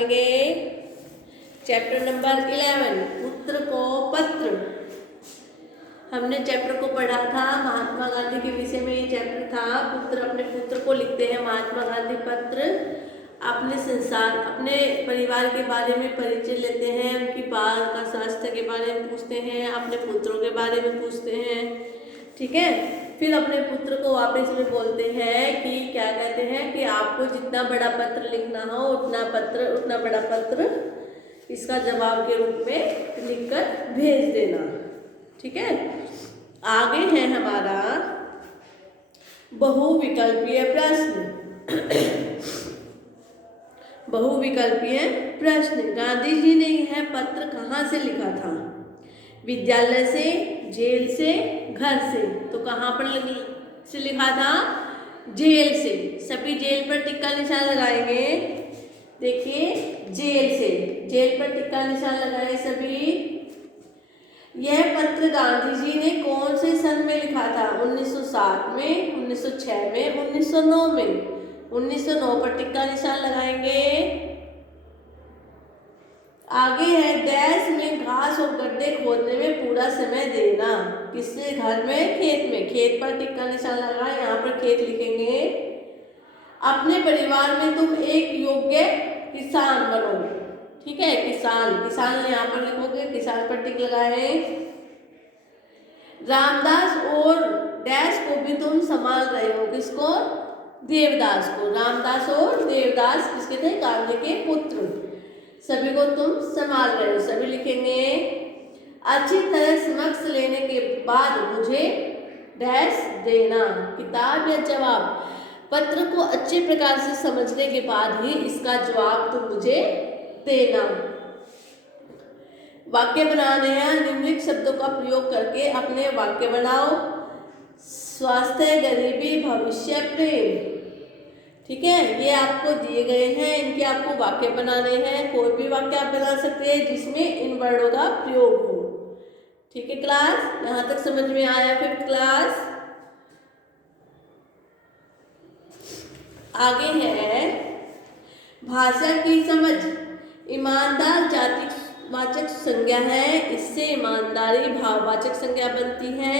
समझेंगे chapter number 11 पुत्र को पत्र। हमने चैप्टर को पढ़ा था, महात्मा गांधी के विषय में ये चैप्टर था। पुत्र अपने पुत्र को लिखते हैं महात्मा गांधी पत्र, अपने संसार अपने परिवार के बारे में परिचय लेते हैं, उनकी बाल का स्वास्थ्य के बारे में पूछते हैं, अपने पुत्रों के बारे में पूछते हैं, ठीक है। फिर अपने पुत्र को वापस में बोलते हैं कि क्या कहते हैं कि आपको जितना बड़ा पत्र लिखना हो उतना बड़ा पत्र इसका जवाब के रूप में लिखकर भेज देना, ठीक है। आगे है हमारा बहुविकल्पीय प्रश्न। बहुविकल्पीय प्रश्न, गांधी जी ने यह पत्र कहाँ से लिखा था? विद्यालय से, जेल से, घर से? तो कहाँ पर से लिखा था? जेल से। सभी जेल पर टिक्का निशान लगाएंगे। देखिए जेल से, जेल पर टिक्का निशान लगाए सभी। यह पत्र गांधी जी ने कौन से सन में लिखा था? 1907 में, 1906 में, 1909 में? 1909 पर टिक्का निशान लगाएंगे। आगे है डैश में घास और गड्ढे खोदने में पूरा समय देना। किससे? घर में, खेत में? खेत पर टिक्का निशान लगाए, यहाँ पर खेत लिखेंगे। अपने परिवार में तुम एक योग्य किसान बनो, ठीक है। किसान, किसान यहाँ पर लिखोगे, किसान पर टिक लगाए। रामदास और डैश को भी तुम संभाल रहे हो। किसको? देवदास को। रामदास और देवदास किसके थे? गांधी के पुत्र। सभी को तुम संभाल रहे हो, सभी लिखेंगे। अच्छी तरह समक्ष लेने के बाद मुझे डैश देना, किताब या जवाब। पत्र को अच्छे प्रकार से समझने के बाद ही इसका जवाब तुम मुझे देना। वाक्य बनाने हैं, निम्नलिखित शब्दों का प्रयोग करके अपने वाक्य बनाओ। स्वास्थ्य, गरीबी, भविष्य, प्रेम, ठीक है। ये आपको दिए गए हैं, इनके आपको वाक्य बनाने हैं। कोई भी वाक्य आप बना सकते हैं जिसमें इन वर्डों का प्रयोग हो, ठीक है। क्लास यहाँ तक समझ में आया? 5th class. आगे है भाषा की समझ। ईमानदार जातिवाचक संज्ञा है, इससे ईमानदारी भाववाचक संज्ञा बनती है।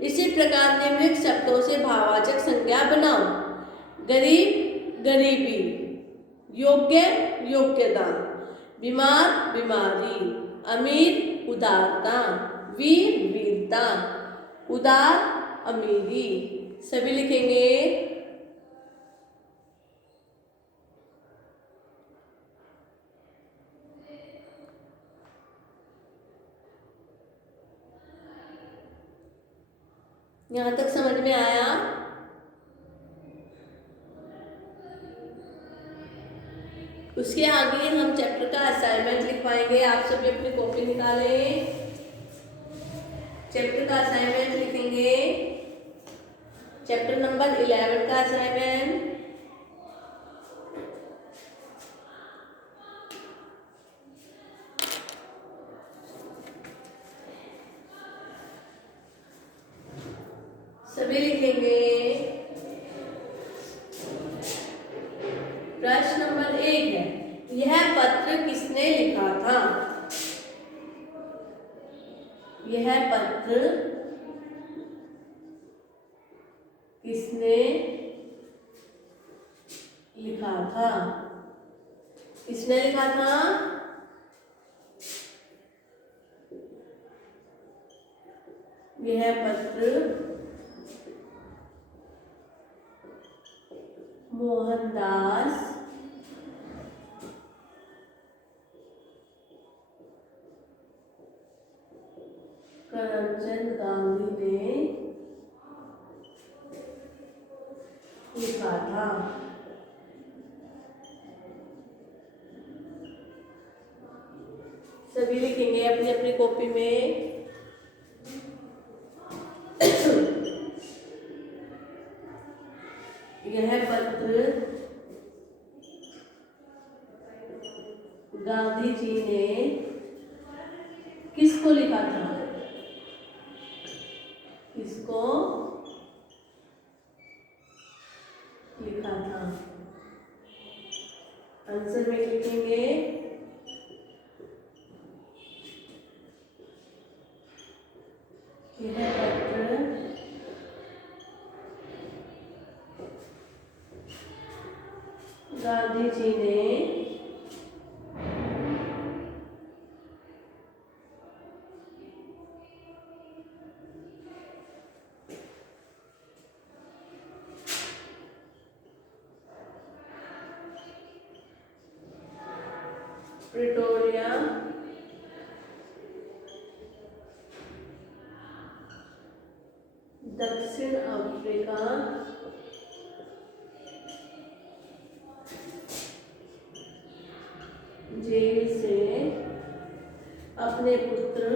इसी प्रकार निम्नलिखित शब्दों से भाववाचक संज्ञा बनाओ। गरीब, गरीबी। योग्य, योग्यता। बीमार, बीमारी। अमीर, उदारता। वीर, वीरता। उदार, अमीरी। सभी लिखेंगे। यहाँ तक समझ में आया? उसके आगे हम चैप्टर का असाइनमेंट लिखवाएंगे। आप सभी अपनी कॉपी निकालें, चैप्टर का असाइनमेंट लिखेंगे। चैप्टर नंबर 11 का असाइनमेंट। सभी लिखेंगे। प्रश्न नंबर 1 है, यह पत्र किसने लिखा था? यह पत्र किसने लिखा था? किसने लिखा था? यह पत्र मोहनदास करमचंद गांधी ने लिखा था। सभी लिखेंगे अपनी अपनी कॉपी में। यह पत्र गांधी जी ने किसको लिखा था? किसको लिखा था? आंसर में लिखेंगे यह पत्र गांधी जी ने प्रिटोरिया दक्षिण अफ्रीका जेल से अपने पुत्र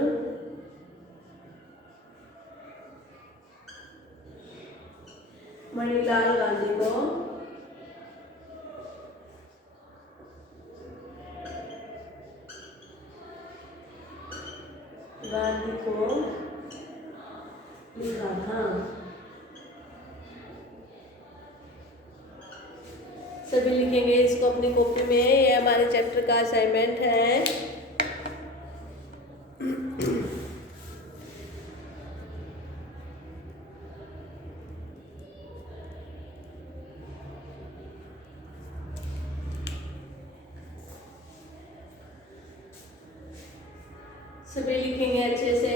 मणिलाल गांधी को लिखा था। सभी लिखेंगे इसको अपनी कॉपी में। ये हमारे चैप्टर का असाइनमेंट है। सभी लिखेंगे अच्छे से।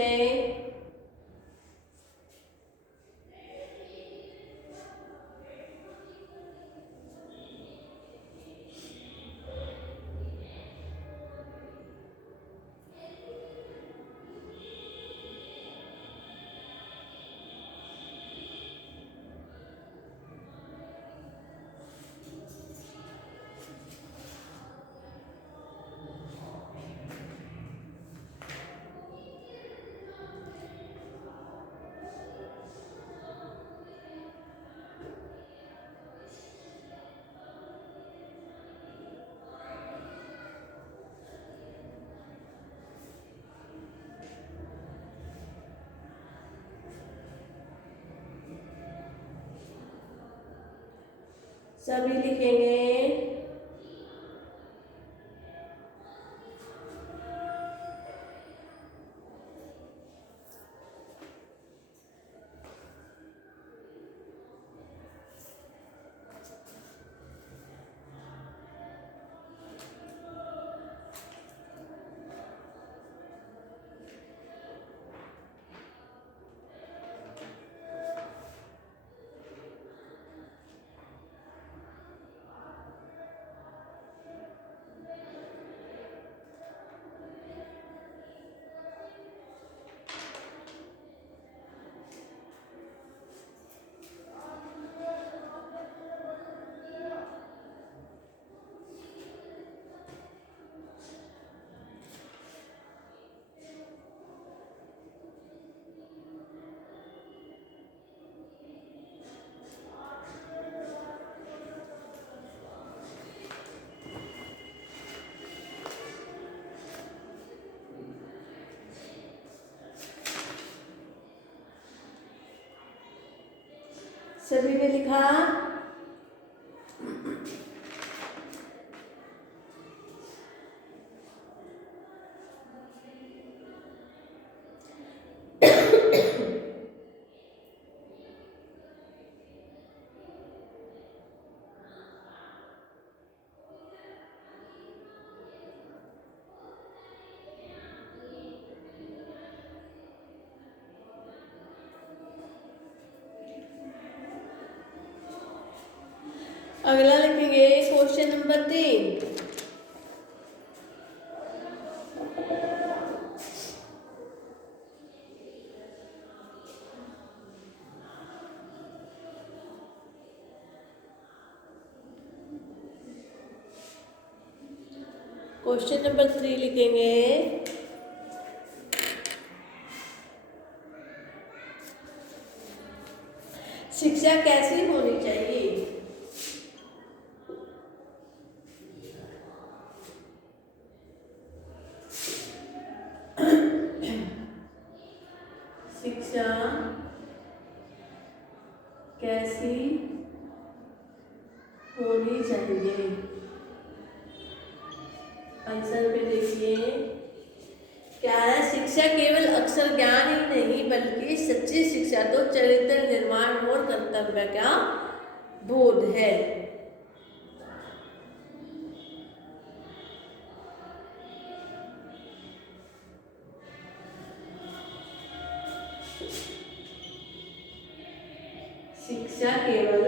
सभी लिखेंगे। सभी ने लिखा। अगला लिखेंगे क्वेश्चन नंबर 3। क्वेश्चन नंबर 3 लिखेंगे शिक्षा कैसी होनी चाहिए। शिक्षा कैसी होनी चाहिए। आंसर पे देखिए क्या है, शिक्षा केवल अक्षर ज्ञान ही नहीं बल्कि सच्ची शिक्षा तो चरित्र निर्माण और कर्तव्य का बोध है। शिक्षा केवल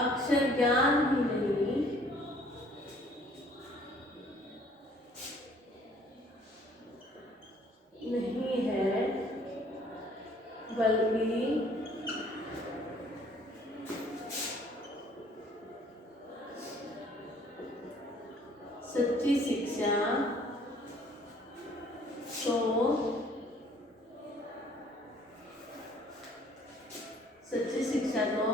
अक्षर ज्ञान ही नहीं है बल्कि सच्ची शिक्षा तो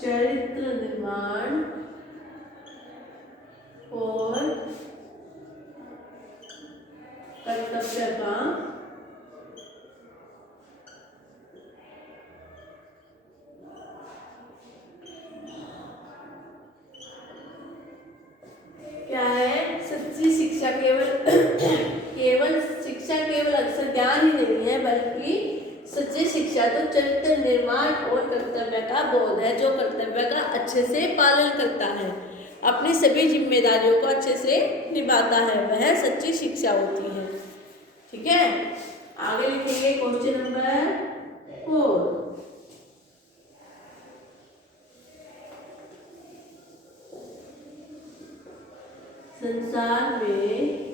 चरित्र निर्माण और कर्तव्य का क्या है, सच्ची शिक्षा शिक्षा केवल अक्षर ज्ञान ही नहीं है बल्कि सच्ची शिक्षा तो चरित्र निर्माण और कर्तव्य का बोध है, जो कर्तव्य का अच्छे से पालन करता है, अपनी सभी जिम्मेदारियों को अच्छे से निभाता है, वह सच्ची शिक्षा होती है। ठीक है, आगे लिखेंगे क्वेश्चन नंबर 4। संसार में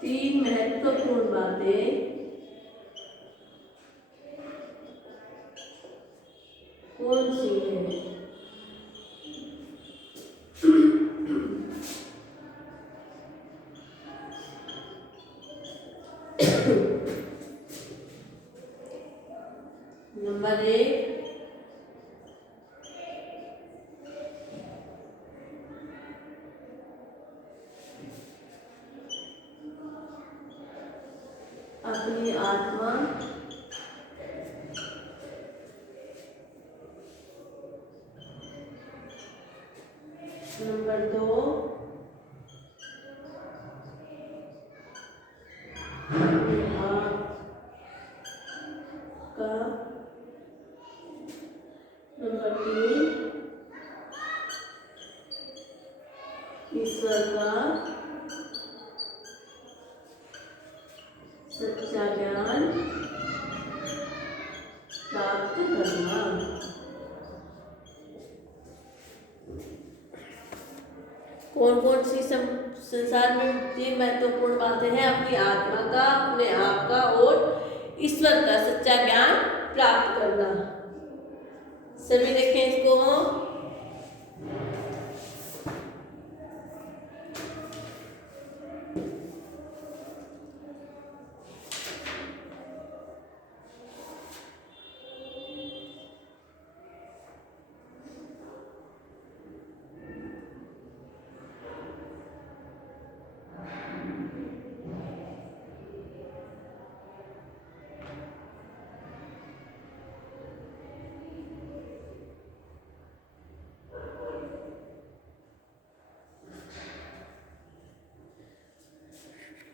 3 महत्वपूर्ण बातें कौन सी है? नंबर 1 अपनी आत्मा, नंबर 2 अपने आप का, नंबर 3 ईश्वर का सच्चा ज्ञान प्राप्त करना। कौन कौन सी संसार में 3 महत्वपूर्ण बातें हैं? अपनी आत्मा का, अपने आप का और ईश्वर का सच्चा ज्ञान प्राप्त करना। सभी देखें इसको।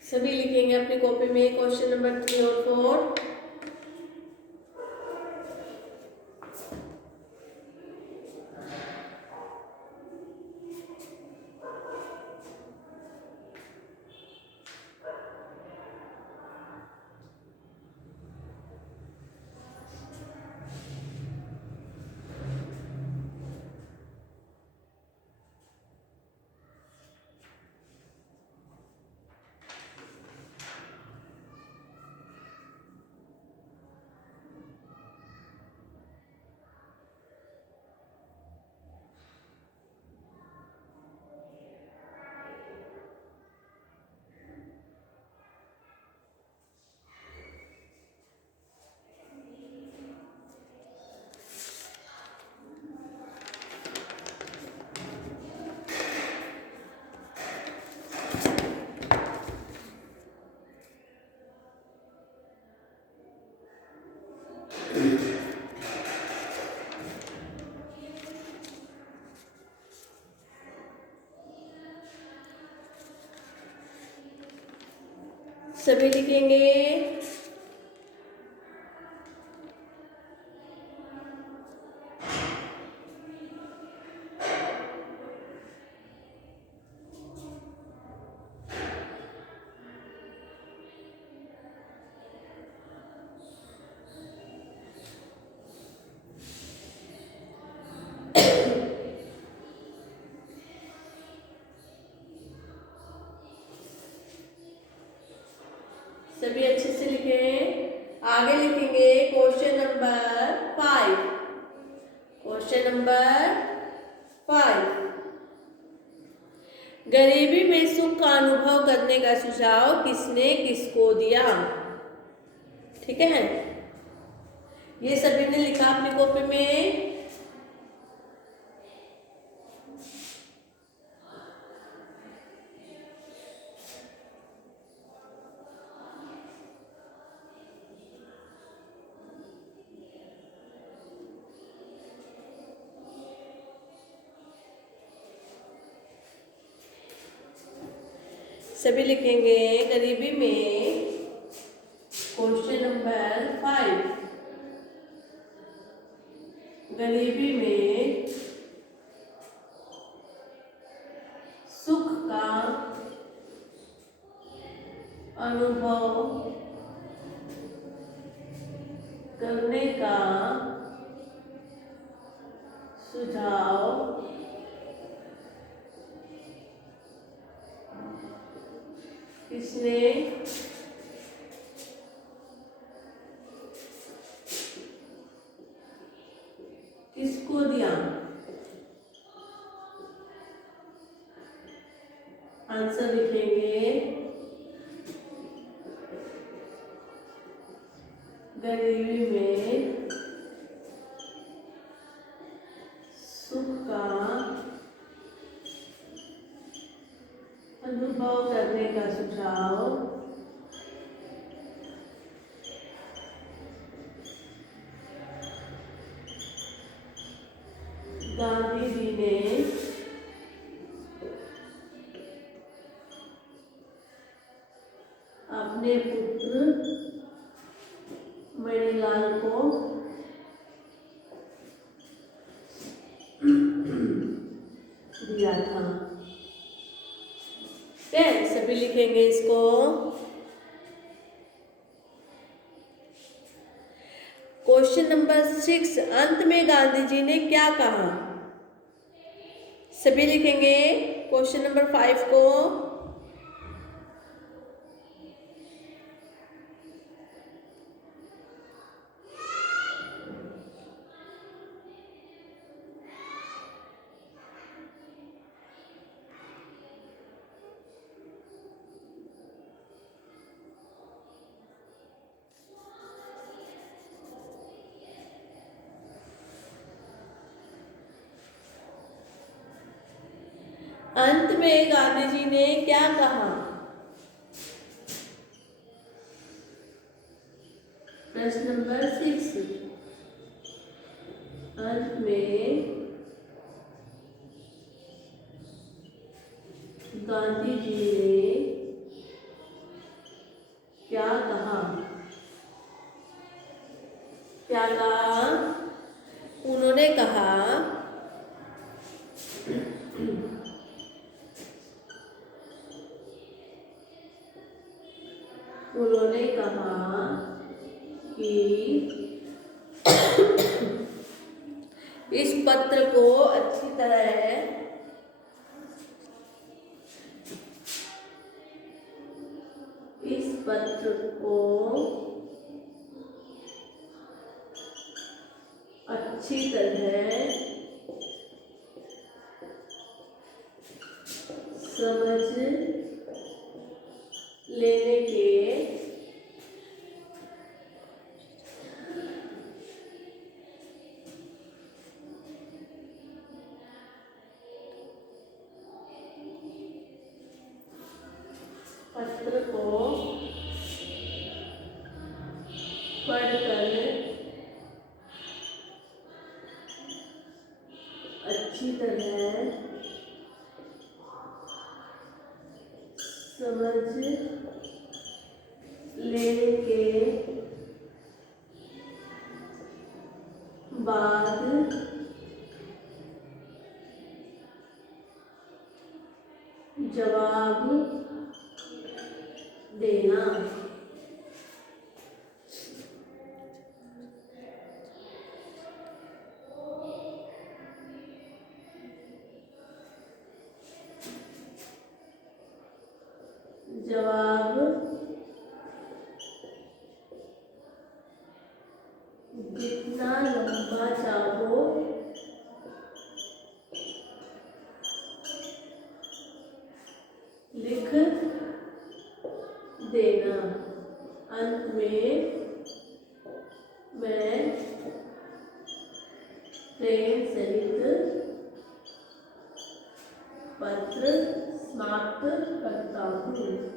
सभी लिखेंगे अपनी कॉपी में क्वेश्चन नंबर 3 और 4। सभी लिखेंगे सभी अच्छे से लिखें। आगे लिखेंगे क्वेश्चन नंबर 5। क्वेश्चन नंबर 5, गरीबी में सुख का अनुभव करने का सुझाव किसने किसको दिया? ठीक है, ये सभी ने लिखा अपनी कॉपी में। सभी लिखेंगे गरीबी में क्वेश्चन नंबर 5, गरीबी में सुख का अनुभव करने का सुझाव किसने किसको दिया? आंसर लिखेंगे गरीबी में सुख का अनुभव करने का सुझाव गांधी जी ने अपने पुत्र मणिलाल को दिया था। सभी लिखेंगे इसको। क्वेश्चन नंबर 6, अंत में गांधी जी ने क्या कहा? सभी लिखेंगे क्वेश्चन नंबर 5 को। अंत में गांधी जी ने क्या कहा? प्रश्न नंबर 6, अंत में गांधी जी ने क्या कहा? क्या कहा? उन्होंने कहा कि इस पत्र को अच्छी तरह समझ लेने के पत्र को पढ़कर अच्छी तरह समझ लेने के बाद जवाब देना। जवाब जितना लंबा चाहो लिख देना। अंत में मैं प्रेम सहित पत्र समाप्त करता हूँ।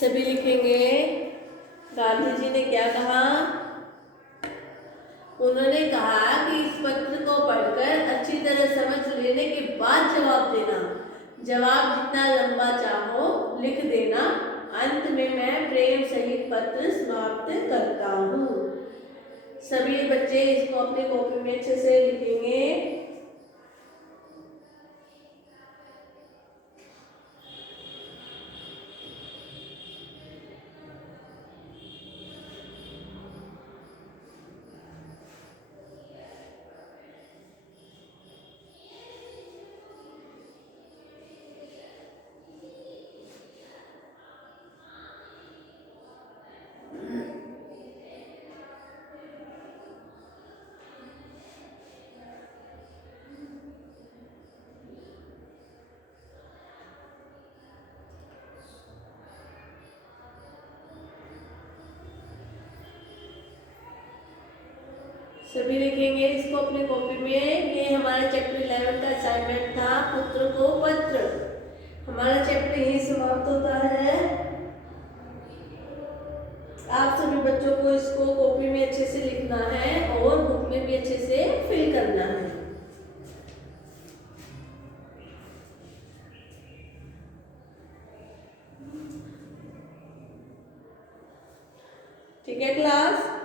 सभी लिखेंगे गांधी जी ने क्या कहा। उन्होंने कहा कि इस पत्र को पढ़कर अच्छी तरह समझ लेने के बाद जवाब देना। जवाब जितना लंबा चाहो लिख देना। अंत में मैं प्रेम सहित पत्र समाप्त करता हूँ। सभी बच्चे इसको अपने कॉपी में अच्छे से लिखेंगे। सभी लिखेंगे इसको अपनी कॉपी में। ये हमारे चैप्टर 11 का असाइनमेंट था, पुत्र को पत्र। हमारा चैप्टर यही समाप्त होता है। आप सभी बच्चों को इसको कॉपी में अच्छे से लिखना है और बुक में भी अच्छे से फिल करना है। ठीक है क्लास।